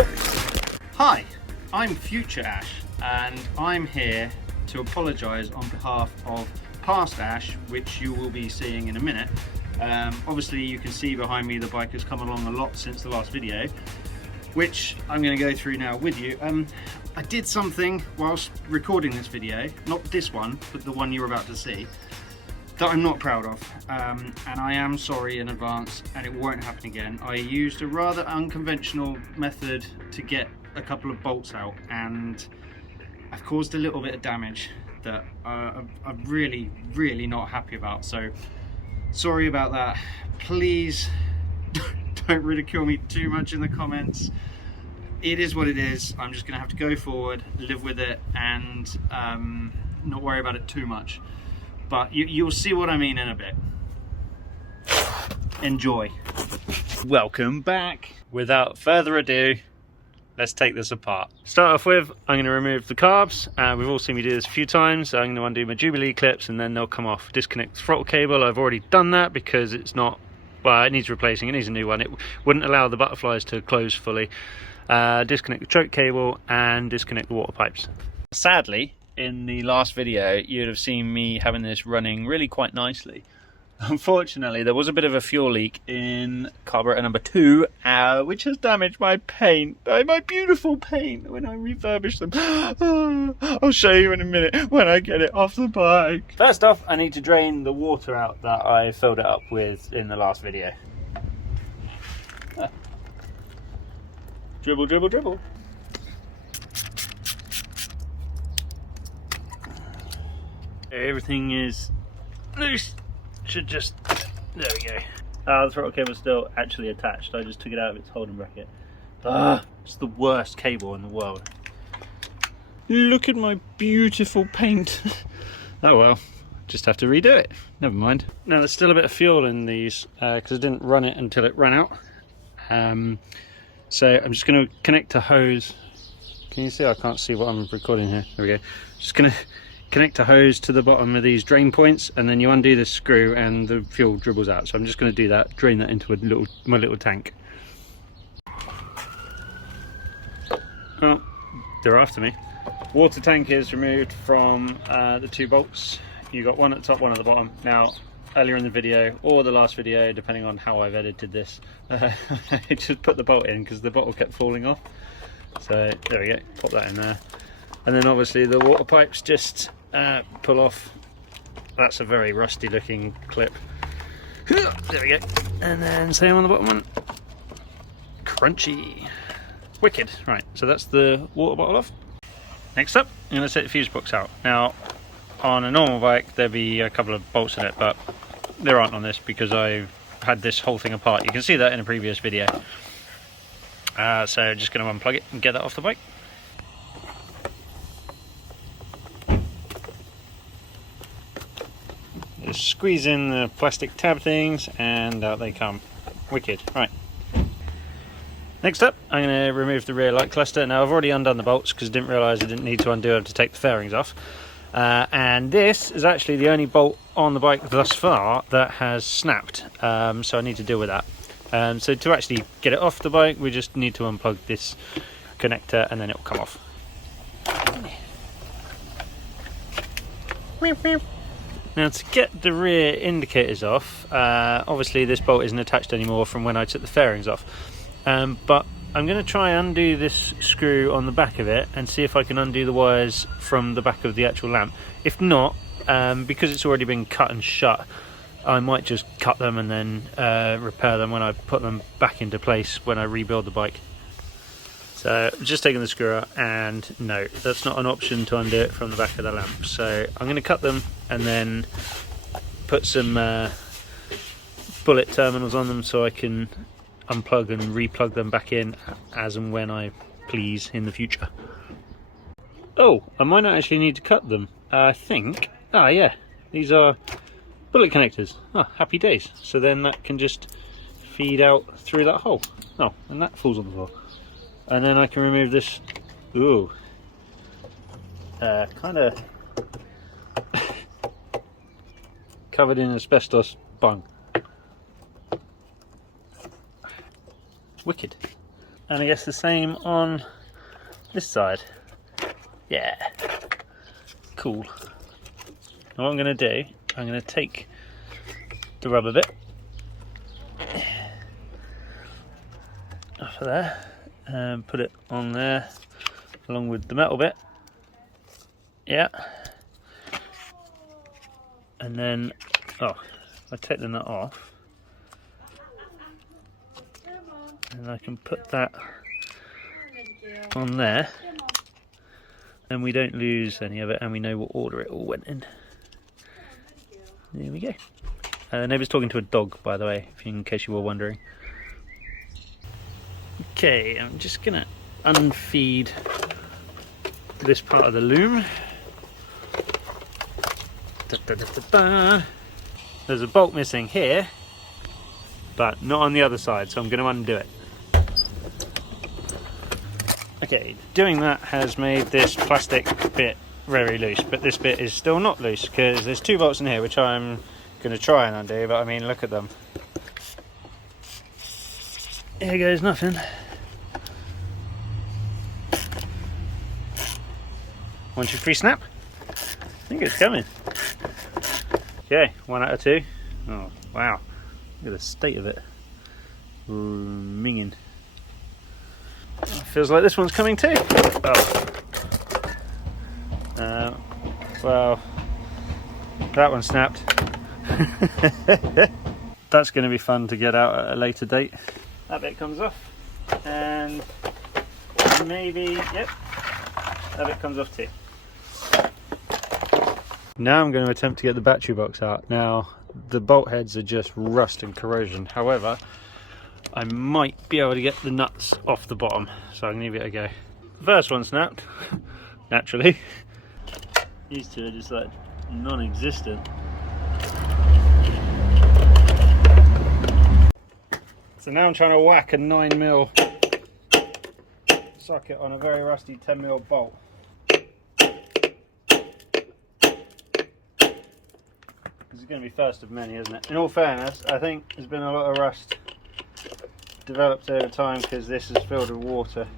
Hi, I'm Future Ash and I'm here to apologise on behalf of past Ash, which you will be seeing in a minute. Obviously you can see behind me the bike has come along a lot since the last video, which I'm going to go through now with you. I did something whilst recording this video, not this one, but the one you're about to see, that I'm not proud of, and I am sorry in advance, and it won't happen again. I used a rather unconventional method to get a couple of bolts out, and I've caused a little bit of damage that I'm really not happy about, so sorry about that. Please don't ridicule me too much in the comments. It is what it is. I'm just gonna have to go forward, live with it, and not worry about it too much. But you'll see what I mean in a bit. Enjoy. Welcome back. Without further ado, let's take this apart. Start off with, I'm going to remove the carbs. We've all seen me do this a few times. I'm going to undo my Jubilee clips and then they'll come off. Disconnect the throttle cable. I've already done that because it's not, well, it needs replacing. It needs a new one. It wouldn't allow the butterflies to close fully. Disconnect the choke cable and disconnect the water pipes. Sadly, in the last video you'd have seen me having this running really quite nicely. Unfortunately there was a bit of a fuel leak in carburetor number 2, which has damaged my paint, my beautiful paint, when I refurbish them. I'll show you in a minute when I get it off the bike. First off, I need to drain the water out that I filled it up with in the last video. Dribble, dribble, dribble. Everything is loose. Should just, there we go. The throttle cable is still actually attached. I just took it out of its holding bracket. It's the worst cable in the world. Look at my beautiful paint. Oh well, just have to redo it. Never mind. Now there's still a bit of fuel in these because I didn't run it until it ran out. So I'm just going to connect a hose. Can you see? I can't see what I'm recording here. There we go. Just going to connect a hose to the bottom of these drain points, and then you undo the screw and the fuel dribbles out. So I'm just going to do that, drain that into my little tank. Oh, they're after me. Water tank is removed from the 2 bolts. You got one at the top, one at the bottom. Now, earlier in the video, or the last video, depending on how I've edited this, I just put the bolt in because the bottle kept falling off. So there we go, pop that in there. And then obviously the water pipes just pull off. That's a very rusty looking clip. There we go. And then same on the bottom one. Crunchy. Wicked. Right, so that's the water bottle off. Next up, I'm going to set the fuse box out. Now, on a normal bike there'd be a couple of bolts in it, but there aren't on this because I've had this whole thing apart. You can see that in a previous video. So just going to unplug it and get that off the bike. Just squeeze in the plastic tab things and out they come. Wicked. Right. Next up, I'm going to remove the rear light cluster. Now I've already undone the bolts because I didn't realise I didn't need to undo them to take the fairings off. And this is actually the only bolt on the bike thus far that has snapped, so I need to deal with that. So to actually get it off the bike, we just need to unplug this connector and then it will come off. Now to get the rear indicators off, obviously this bolt isn't attached anymore from when I took the fairings off, but I'm going to try and undo this screw on the back of it and see if I can undo the wires from the back of the actual lamp. If not, because it's already been cut and shut, I might just cut them and then repair them when I put them back into place when I rebuild the bike. So I'm just taking the screw out, and no, that's not an option to undo it from the back of the lamp. So I'm going to cut them and then put some bullet terminals on them so I can unplug and replug them back in as and when I please in the future. Oh, I might not actually need to cut them. I think, yeah, these are bullet connectors. Happy days. So then that can just feed out through that hole. Oh, and that falls on the floor. And then I can remove this, kind of covered in asbestos bung. Wicked. And I guess the same on this side. Yeah, cool. Now what I'm going to do, I'm going to take the rubber bit off of there and put it on there along with the metal bit. Yeah. And then, oh, I take the nut off and I can put that on there, and we don't lose any of it, and we know what order it all went in. There we go. Neighbour's talking to a dog, by the way, in case you were wondering. Okay, I'm just gonna unfeed this part of the loom. Da, da, da, da, da. There's a bolt missing here, but not on the other side, so I'm going to undo it. Okay, doing that has made this plastic bit very loose, but this bit is still not loose because there's two bolts in here which I'm going to try and undo, but I mean, look at them. Here goes nothing. 1, 2, 3, snap. I think it's coming. Okay, 1 out of 2. Oh, wow. Look at the state of it. Minging. Feels like this one's coming too. Oh. Well, that one snapped. That's going to be fun to get out at a later date. That bit comes off, and maybe, yep, that bit comes off too. Now I'm going to attempt to get the battery box out. Now, the bolt heads are just rust and corrosion. However, I might be able to get the nuts off the bottom, so I'm going to give it a go. The first one snapped, naturally. These two are just like non-existent. So now I'm trying to whack a 9mm socket on a very rusty 10mm bolt. This is going to be first of many, isn't it? In all fairness, I think there's been a lot of rust developed over time because this is filled with water,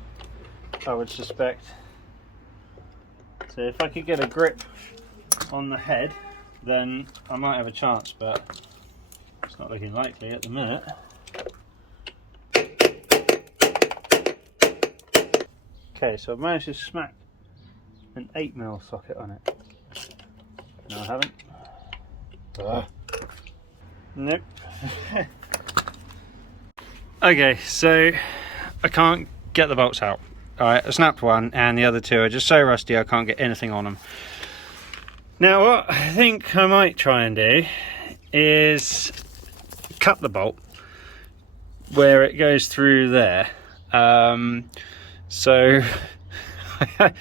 I would suspect. So if I could get a grip on the head, then I might have a chance, but it's not looking likely at the minute. Okay, so I've managed to smack an 8mm socket on it. No, I haven't. Nope. Okay, so I can't get the bolts out. Alright, I snapped one, and the other two are just so rusty I can't get anything on them. Now what I think I might try and do is cut the bolt where it goes through there. So I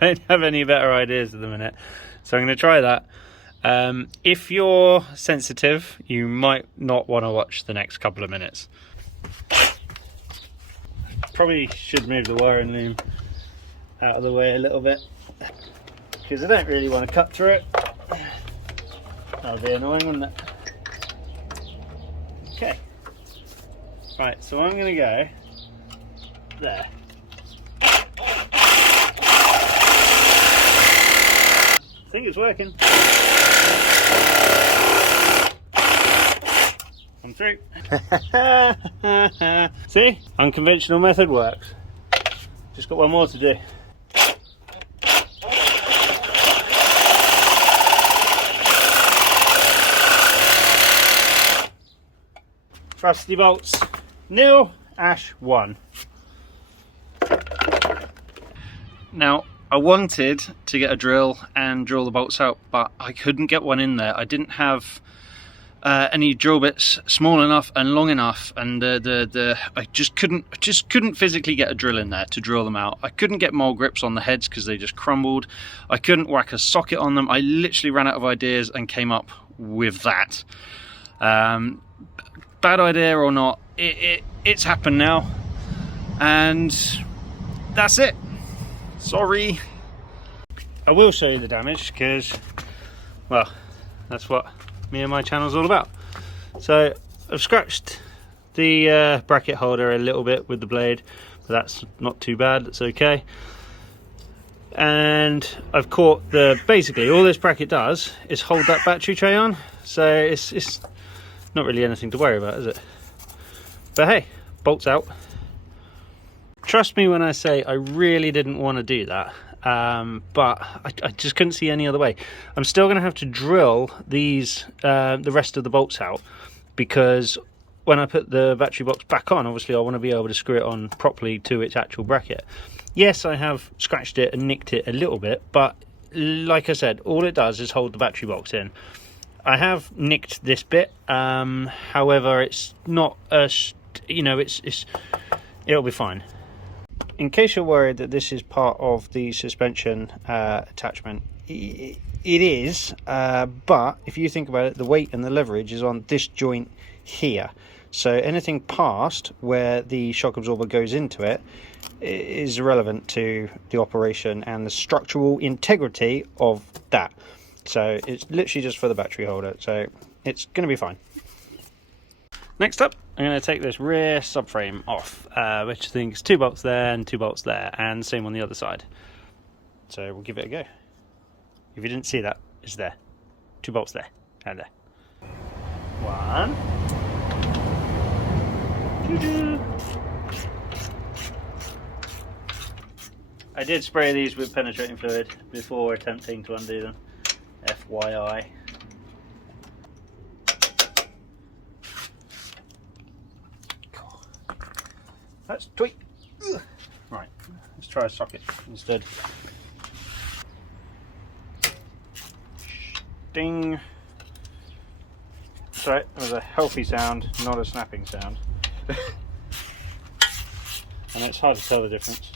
don't have any better ideas at the minute, so I'm going to try that. If you're sensitive, you might not want to watch the next couple of minutes. Probably should move the wiring loom out of the way a little bit because I don't really want to cut through it. That'll be annoying, wouldn't it? Okay. Right, so I'm going to go there. I think it's working. I'm through. See? Unconventional method works. Just got one more to do. Rusty bolts, nil, ash 1. Now, I wanted to get a drill and drill the bolts out, but I couldn't get one in there. I didn't have any drill bits small enough and long enough, and I just couldn't physically get a drill in there to drill them out. I couldn't get mole grips on the heads because they just crumbled. I couldn't whack a socket on them. I literally ran out of ideas and came up with that. Bad idea or not, it's happened now, and that's it. Sorry. I will show you the damage because, well, that's what me and my channel's all about. So I've scratched the bracket holder a little bit with the blade, That's not too bad, that's okay. And I've caught basically all this bracket does is hold that battery tray on, so it's not really anything to worry about, is it? But hey, bolts out. Trust me when I say I really didn't want to do that, but I just couldn't see any other way. I'm still going to have to drill these the rest of the bolts out, because when I put the battery box back on, obviously I want to be able to screw it on properly to its actual bracket. Yes, I have scratched it and nicked it a little bit, but like I said, all it does is hold the battery box in. I have nicked this bit, however, it's not it'll be fine. In case you're worried that this is part of the suspension attachment, it is, but if you think about it, the weight and the leverage is on this joint here. So anything past where the shock absorber goes into it is irrelevant to the operation and the structural integrity of that. So it's literally just for the battery holder, so it's going to be fine. Next up, I'm going to take this rear subframe off, which I think is 2 bolts there and 2 bolts there, and same on the other side. So we'll give it a go. If you didn't see that, it's there. 2 bolts there and there. 1. I did spray these with penetrating fluid before attempting to undo them, FYI. Cool. That's tweak. Right, let's try a socket instead. Ding. Sorry, it was a healthy sound, not a snapping sound. And it's hard to tell the difference.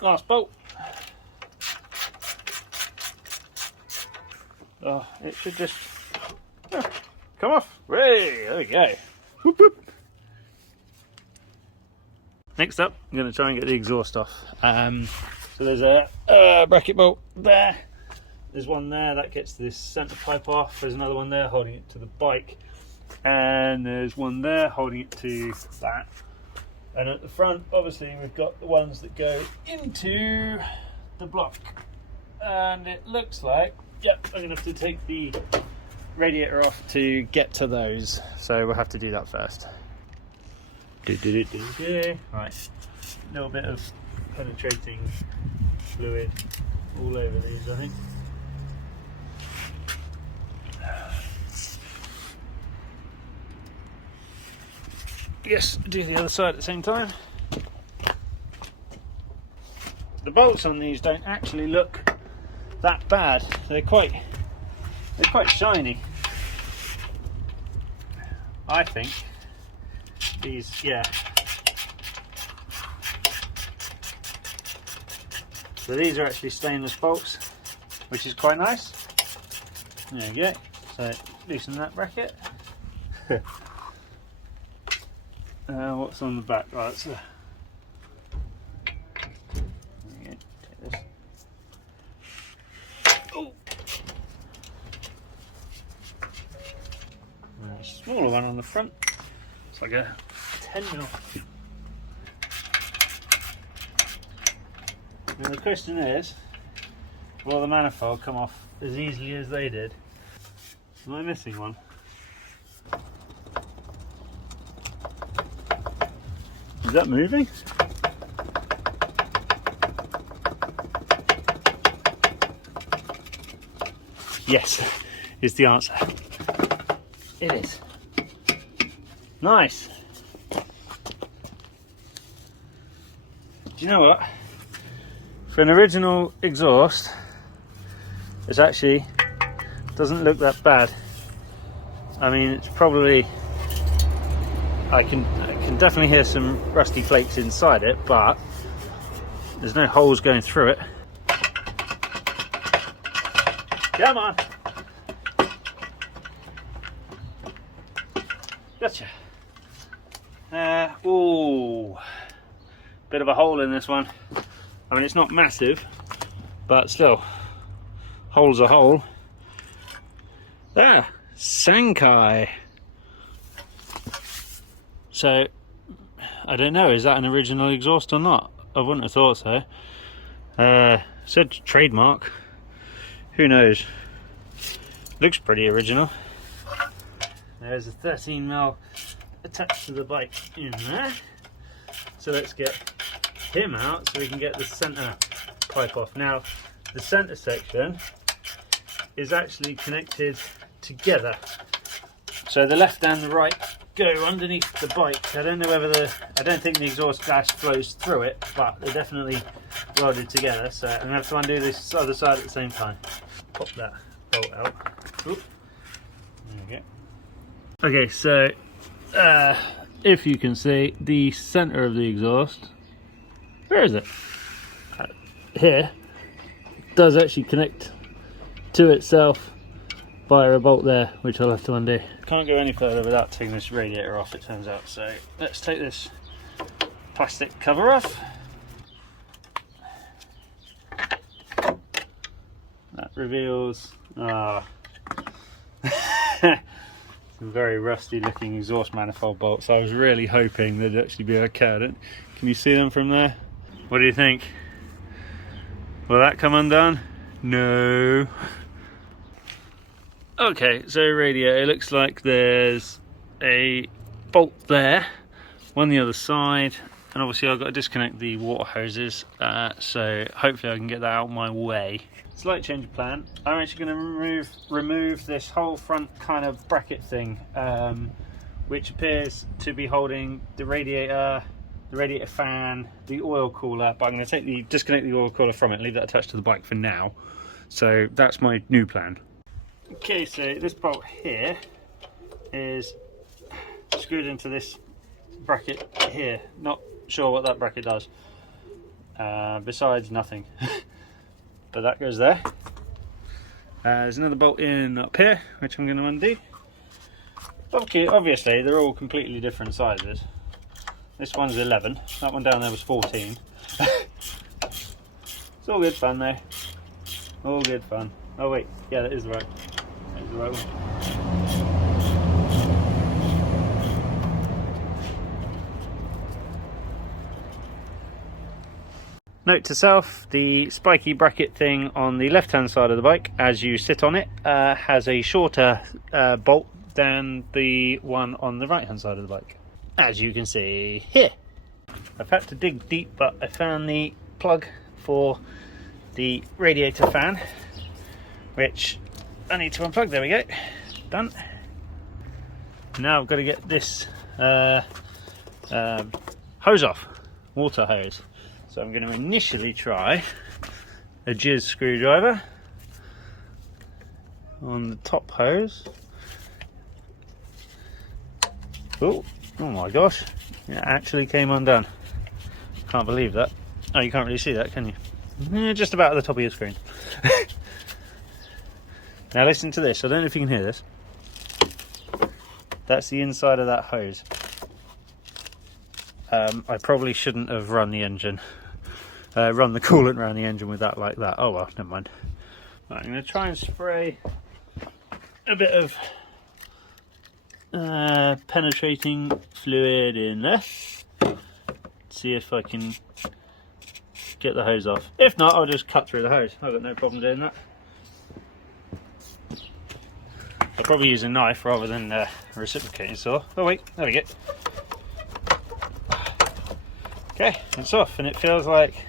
Last bolt. Oh, it should just come off. Hey, there we go. Whoop, whoop. Next up, I'm going to try and get the exhaust off. So there's a bracket bolt there. There's one there that gets this centre pipe off. There's another one there holding it to the bike, and there's one there holding it to that. And at the front, obviously, we've got the ones that go into the block. And it looks like, yep, I'm going to have to take the radiator off to get to those. So we'll have to do that first. Right, a little bit of penetrating fluid all over these, I think. Yes, do the other side at the same time. The bolts on these don't actually look that bad. They're quite shiny, I think. These, yeah. So these are actually stainless bolts, which is quite nice. There we go. So loosen that bracket. What's on the back? Right, so take this. Oh, a smaller one on the front. It's like a 10mm. Now the question is, will the manifold come off as easily as they did? Am I missing one? Is that moving? Yes, is the answer. It is. Nice. Do you know what? For an original exhaust, it actually doesn't look that bad. I mean, it's probably, I can definitely hear some rusty flakes inside it, but there's no holes going through it. Come on. Gotcha. Ooh, bit of a hole in this one. I mean, it's not massive, but still, hole's a hole. There, Sankai. So I don't know, is that an original exhaust or not? I wouldn't have thought so. Said trademark, who knows. Looks pretty original. There's a 13mm attached to the bike in there. So let's get him out so we can get the centre pipe off. Now the centre section is actually connected together. So the left and the right go underneath the bike. I don't know whether I don't think the exhaust gas flows through it, but they're definitely welded together. So I'm going to have to undo this other side at the same time. Pop that bolt out. Oop. There we go. Okay, so if you can see the center of the exhaust, where is it? Here, does actually connect to itself via a bolt there, which I'll have to undo. Can't go any further without taking this radiator off, it turns out. So let's take this plastic cover off. That reveals some very rusty looking exhaust manifold bolts. I was really hoping they'd actually be okay. Can you see them from there? What do you think? Will that come undone? No. Okay, so radiator, it looks like there's a bolt there, one the other side, and obviously I've got to disconnect the water hoses, so hopefully I can get that out of my way. Slight change of plan. I'm actually going to remove this whole front kind of bracket thing, which appears to be holding the radiator fan, the oil cooler, but I'm going to disconnect the oil cooler from it and leave that attached to the bike for now. So that's my new plan. Okay, so this bolt here is screwed into this bracket here. Not sure what that bracket does, besides nothing. But that goes there. There's another bolt in up here, which I'm going to undo. Okay, obviously they're all completely different sizes. This one's 11, that one down there was 14. It's all good fun though. All good fun. Oh wait, yeah, that is the right one. Note to self, the spiky bracket thing on the left hand side of the bike as you sit on it has a shorter bolt than the one on the right hand side of the bike, as you can see here. I've had to dig deep, but I found the plug for the radiator fan, which I need to unplug. There we go, done. Now I've got to get this hose off, water hose. So I'm going to initially try a jizz screwdriver on the top hose. Oh my gosh, it actually came undone. Can't believe that. Oh, you can't really see that, can you? Yeah, just about at the top of your screen. Now listen to this. I don't know if you can hear this. That's the inside of that hose. I probably shouldn't have run the engine, run the coolant around the engine with that like that. Oh well, never mind. Right, I'm going to try and spray a bit of penetrating fluid in there. See if I can get the hose off. If not, I'll just cut through the hose. I've got no problem doing that. I'll probably use a knife rather than a reciprocating saw. Oh wait, there we go. Okay, it's off, and it feels like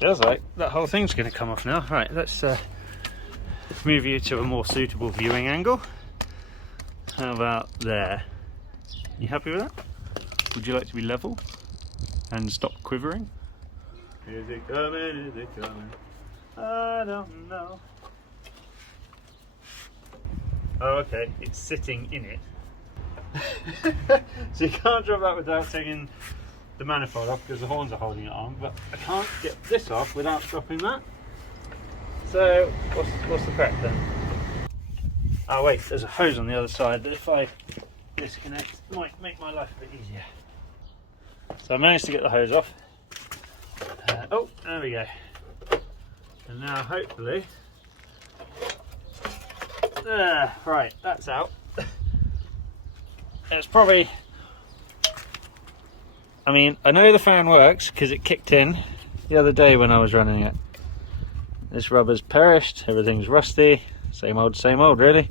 that whole thing's going to come off now. Right, let's move you to a more suitable viewing angle. How about there? You happy with that? Would you like to be level and stop quivering? Is it coming? Is it coming? I don't know. Oh, okay, it's sitting in it. So you can't drop that without taking the manifold off because the horns are holding it on, but I can't get this off without dropping that. So what's the crack then? Oh wait, there's a hose on the other side that if I disconnect might make my life a bit easier. So I managed to get the hose off. Oh, there we go. And now hopefully, right, that's out. It's probably I mean, I know the fan works because it kicked in the other day when I was running it. This rubber's perished, everything's rusty, same old really.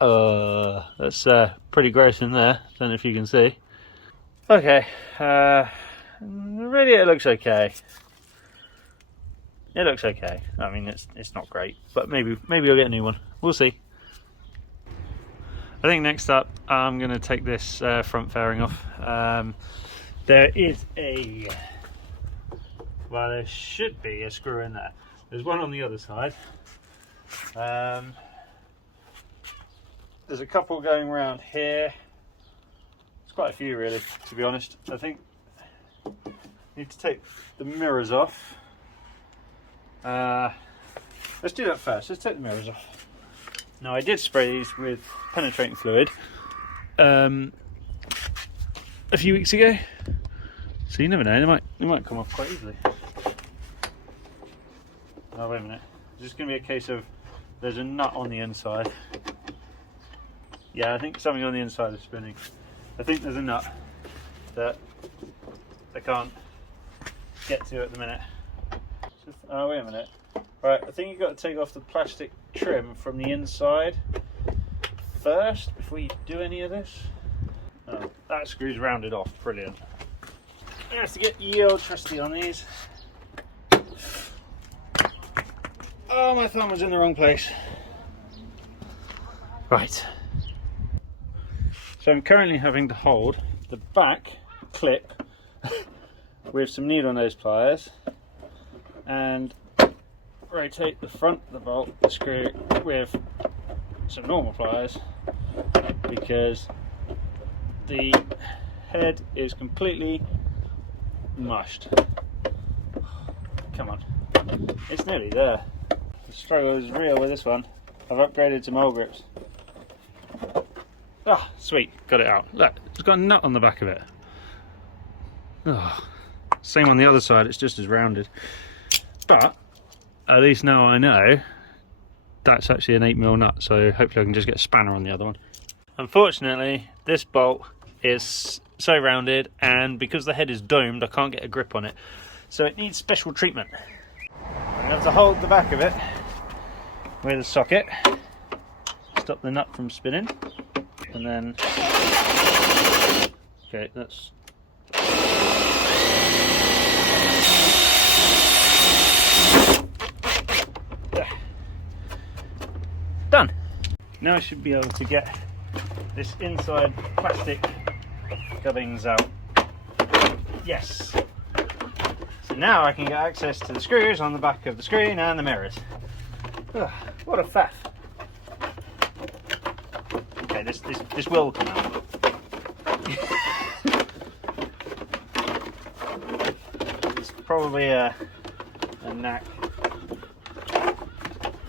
That's pretty gross in there, don't know if you can see. Okay, the radiator looks okay. It looks okay. I mean, it's not great, but maybe I'll get a new one. We'll see. I think next up, I'm going to take this front fairing off. There is there should be a screw in there. There's one on the other side. There's a couple going around here. There's quite a few really, to be honest. I think I need to take the mirrors off. Let's do that first. Let's take the mirrors off. Now, I did spray these with penetrating fluid a few weeks ago, so you never know, they might come off quite easily. Oh, wait a minute. It's just going to be a case of there's a nut on the inside. Yeah, I think something on the inside is spinning. I think there's a nut that I can't get to at the minute. Oh, wait a minute. Right, I think you've got to take off the plastic trim from the inside first before you do any of this. Oh, that screw's rounded off. Brilliant. I have to get ye old trusty on these. Oh, my thumb was in the wrong place. Right. So I'm currently having to hold the back clip with some needle nose pliers and rotate the front of the bolt, the screw, with some normal pliers because the head is completely mushed. Come on, it's nearly there. The struggle is real with this one. I've upgraded to mole grips. Ah, sweet, got it out. Look, it's got a nut on the back of it. Oh, same on the other side, it's just as rounded. But at least now I know that's actually an 8mm nut, so hopefully I can just get a spanner on the other one. Unfortunately, this bolt is so rounded, and because the head is domed, I can't get a grip on it. So it needs special treatment. I have to hold the back of it with a socket, stop the nut from spinning, and then, okay, that's done. Now I should be able to get this inside plastic gubbins out. Yes. So now I can get access to the screws on the back of the screen and the mirrors. Ugh, what a faff. Okay, this will come out. It's probably a knack.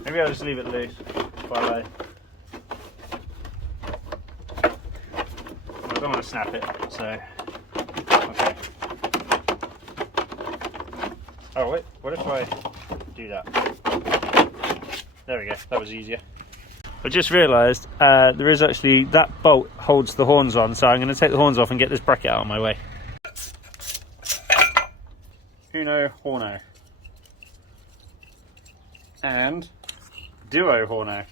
Maybe I'll just leave it loose while I don't want to snap it, so okay. Oh wait, what if I do that? There we go, that was easier. I just realised there is actually, that bolt holds the horns on, so I'm going to take the horns off and get this bracket out of my way. Uno horno. And duo horno.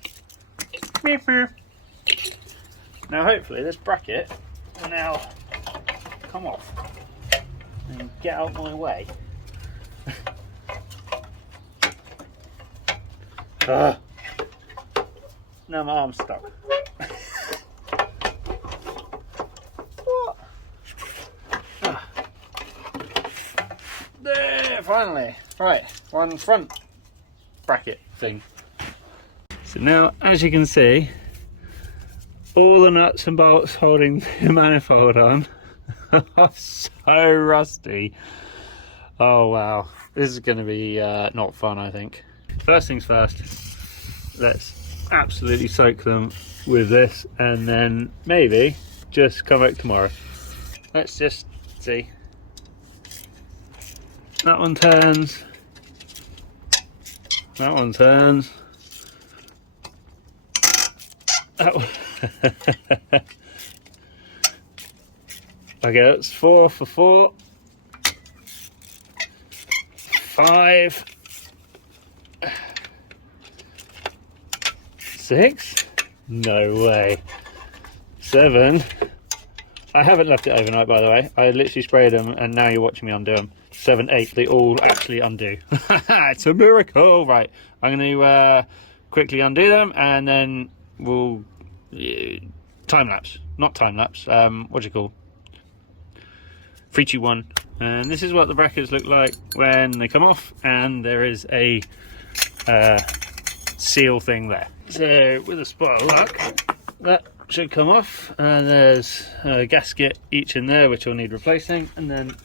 Now hopefully this bracket will now come off and get out my way. Now my arm's stuck. What? There, finally. Right, one front bracket thing. So now, as you can see, all the nuts and bolts holding the manifold on are so rusty. Oh wow, this is going to be not fun, I think. First things first, let's absolutely soak them with this and then maybe just come back tomorrow. Let's just see. That one turns. That one turns. That one. Okay, that's 4 for 4. 5. 6. No way. 7. I haven't left it overnight, by the way. I literally sprayed them and now you're watching me undo them. 7, 8, they all actually undo. It's a miracle. Right, I'm going to quickly undo them and then we'll time lapse. Not time lapse, what do you call? 3, 2, 1. And this is what the brackets look like when they come off, and there is a seal thing there. So with a spot of luck, that should come off, and there's a gasket each in there which will need replacing, and then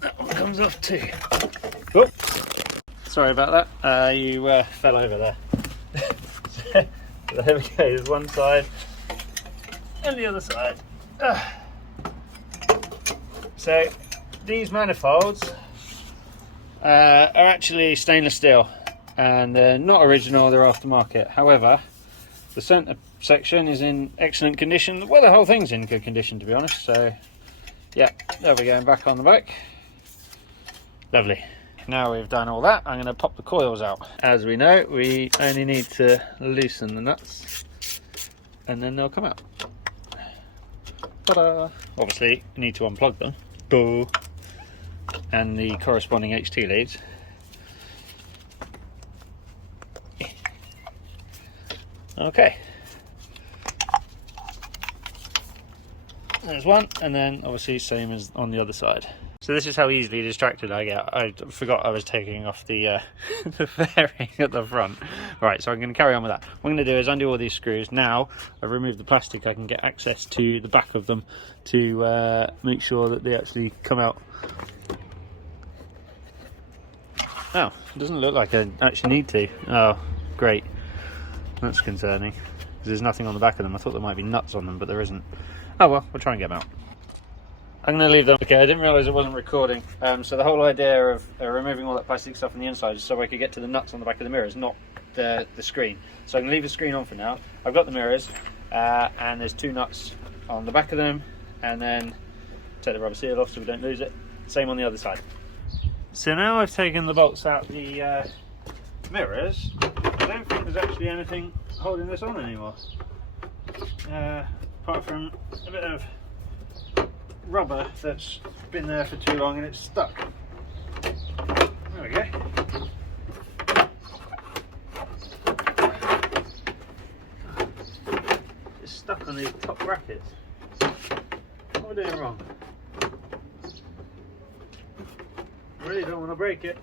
that one comes off too. Oh, sorry about that, you fell over there. So there we go, there's one side and the other side. So these manifolds are actually stainless steel and they're not original, they're aftermarket. However, the centre section is in excellent condition. Well, the whole thing's in good condition, to be honest. So yeah, there we go, back on the back. Lovely. Now we've done all that, I'm going to pop the coils out. As we know, we only need to loosen the nuts and then they'll come out. Ta-da! Obviously, you need to unplug them. Boo! And the corresponding HT leads. Okay. There's one, and then obviously same as on the other side. So this is how easily distracted I get. I forgot I was taking off the the fairing at the front. Right, so I'm going to carry on with that. What I'm going to do is undo all these screws. Now I've removed the plastic, I can get access to the back of them to make sure that they actually come out. Oh, it doesn't look like I actually need to. Oh, great. That's concerning, because there's nothing on the back of them. I thought there might be nuts on them, but there isn't. Oh well, we'll try and get them out. I'm going to leave them. Okay, I didn't realise it wasn't recording. So the whole idea of removing all that plastic stuff on the inside is so I could get to the nuts on the back of the mirrors, not the screen. So I'm going to leave the screen on for now. I've got the mirrors, and there's 2 nuts on the back of them, and then take the rubber seal off so we don't lose it. Same on the other side. So now I've taken the bolts out the mirrors, I don't think there's actually anything holding this on anymore. Apart from a bit of rubber that's been there for too long and it's stuck. There we go. It's stuck on these top brackets. What am I doing wrong? I really don't want to break it.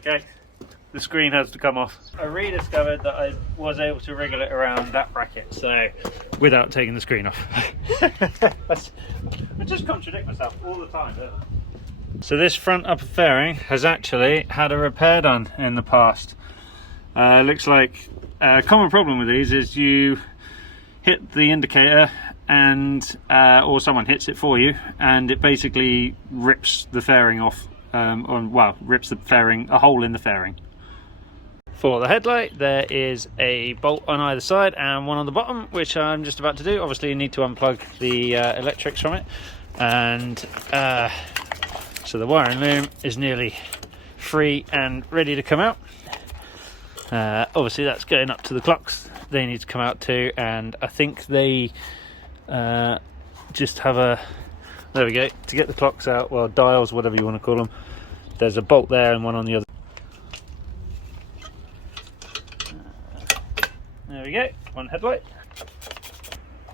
Okay. The screen has to come off. I rediscovered that I was able to wriggle it around that bracket, so without taking the screen off. I just contradict myself all the time, don't I? So this front upper fairing has actually had a repair done in the past. Looks like a common problem with these is you hit the indicator and or someone hits it for you and it basically rips the fairing off, rips the fairing, a hole in the fairing. For the headlight, there is a bolt on either side and one on the bottom, which I'm just about to do. Obviously you need to unplug the electrics from it, and so the wiring loom is nearly free and ready to come out. Obviously that's going up to the clocks, they need to come out too, and I think they just have a, there we go, to get the clocks out, well, dials, whatever you want to call them, there's a bolt there and one on the other. There we go, one headlight.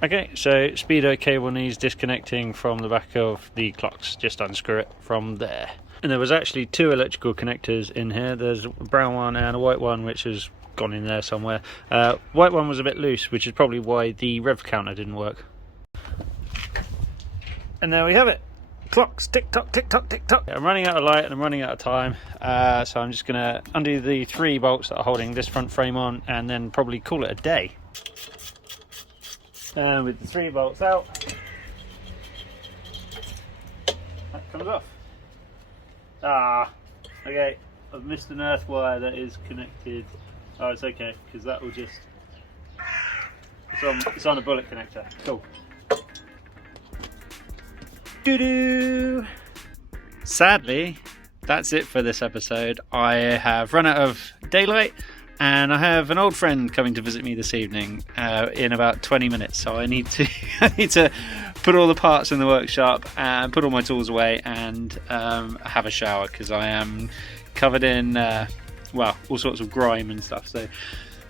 Okay, so speedo cable needs disconnecting from the back of the clocks. Just unscrew it from there. And there was actually 2 electrical connectors in here. There's a brown one and a white one, which has gone in there somewhere. White one was a bit loose, which is probably why the rev counter didn't work. And there we have it. Clocks, tick tock, tick tock, tick tock. I'm running out of light and I'm running out of time, so I'm just going to undo the 3 bolts that are holding this front frame on and then probably call it a day. And with the 3 bolts out, that comes off. Okay, I've missed an earth wire that is connected. Oh, it's okay, because that will just It's on a bullet connector. Cool. Doo-doo! Sadly, that's it for this episode. I have run out of daylight, and I have an old friend coming to visit me this evening in about 20 minutes. So I need to put all the parts in the workshop and put all my tools away and have a shower, because I am covered in all sorts of grime and stuff. So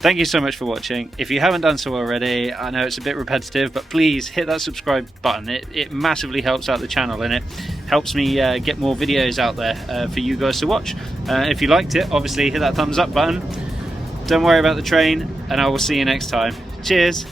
thank you so much for watching. If you haven't done so already, I know it's a bit repetitive, but please hit that subscribe button. It massively helps out the channel, and it helps me get more videos out there for you guys to watch. If you liked it, obviously hit that thumbs up button. Don't worry about the train, and I will see you next time. Cheers!